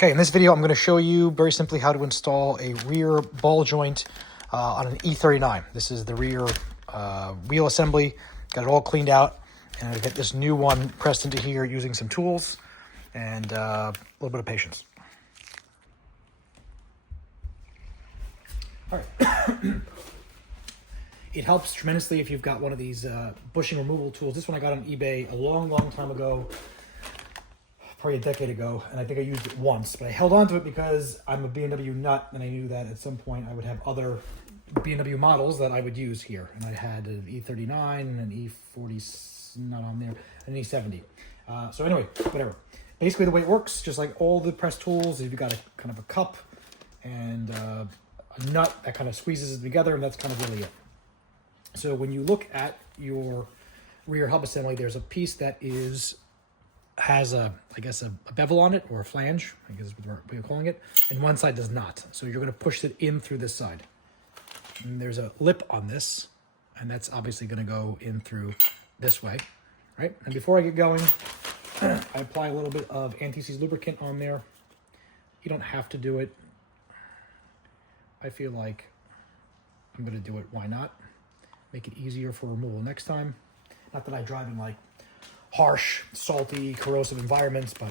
Okay, in this video, I'm going to show you very simply how to install a rear ball joint on an E39. This is the rear wheel assembly. Got it all cleaned out, and I get this new one pressed into here using some tools and a little bit of patience. All right. It helps tremendously if you've got one of these bushing removal tools. This one I got on eBay a long time ago. Probably a decade ago, and I think I used it once, but I held on to it because I'm a BMW nut, and I knew that at some point I would have other BMW models that I would use here. And I had an E39, an E40, not on there, an E70. So anyway, whatever. Basically the way it works, just like all the press tools, you've got a kind of a cup and a nut that kind of squeezes it together, and that's kind of really it. So when you look at your rear hub assembly, there's a piece that has a bevel on it, or a flange, I guess is what we're calling it, and one side does not. So you're going to push it in through this side. And there's a lip on this, and that's obviously going to go in through this way, right? And before I get going, I apply a little bit of anti-seize lubricant on there. You don't have to do it. I feel like I'm going to do it. Why not? Make it easier for removal next time. Not that I drive in like harsh, salty, corrosive environments, but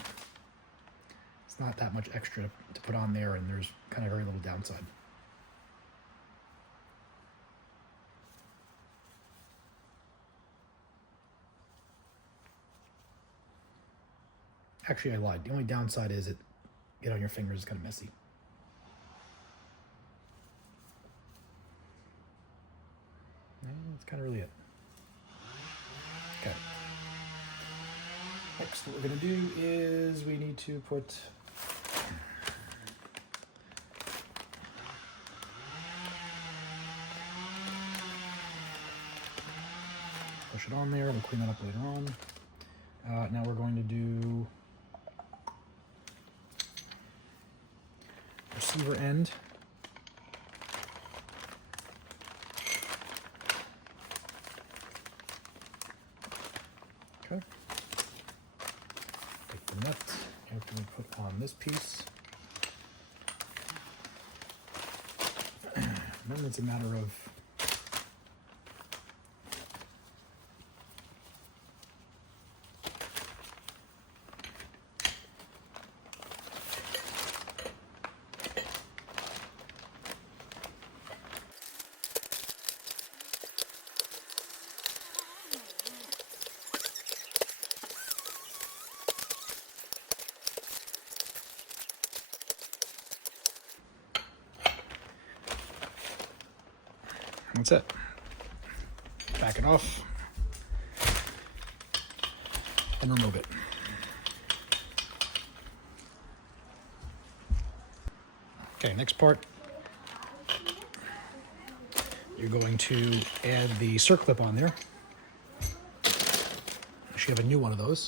it's not that much extra to put on there, and there's kind of very little downside. Actually, I lied. The only downside is it get on your fingers is kind of messy. And that's kind of really it. Okay. Next, what we're going to do is we need to push it on there. We'll clean that up later on. Now we're going to do receiver end. Okay. Take the nut after we put on this piece. And then it's a matter of that's it. Back it off and remove it. Okay, next part. You're going to add the circlip on there. You should have a new one of those.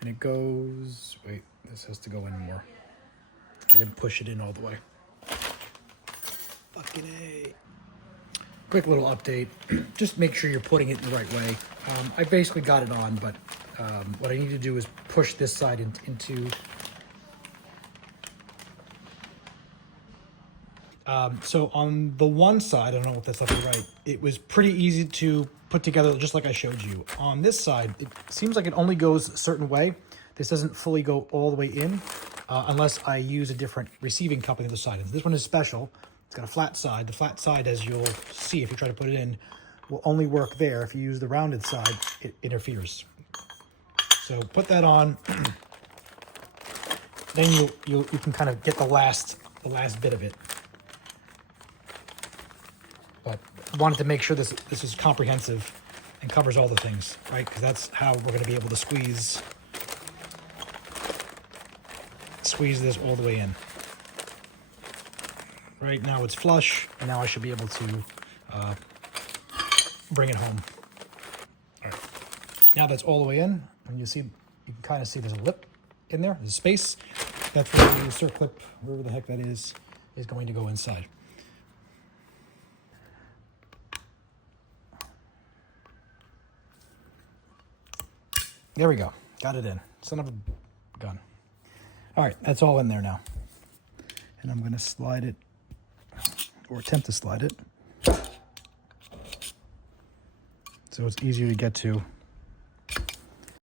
And it goes, wait, this has to go in more. I didn't push it in all the way. Fucking A. Quick little update. Just make sure you're putting it in the right way. I basically got it on, but what I need to do is push this side into... So on the one side, I don't know if that's left or right, it was pretty easy to put together just like I showed you. On this side, it seems like it only goes a certain way. This doesn't fully go all the way in unless I use a different receiving cup on the other side. And this one is special. It's got a flat side. The flat side, as you'll see if you try to put it in, will only work there. If you use the rounded side, it interferes. So put that on. Then you can kind of get the last bit of it. But I wanted to make sure this is comprehensive and covers all the things, right? Because that's how we're going to be able to squeeze this all the way in. Right now it's flush, and now I should be able to bring it home. All right. Now that's all the way in, and you can kind of see there's a lip in there, there's space. That's where the insert clip, wherever the heck that is going to go inside. There we go. Got it in. Son of a gun. All right, that's all in there now. And I'm going to slide it, or attempt to slide it, so it's easier to get to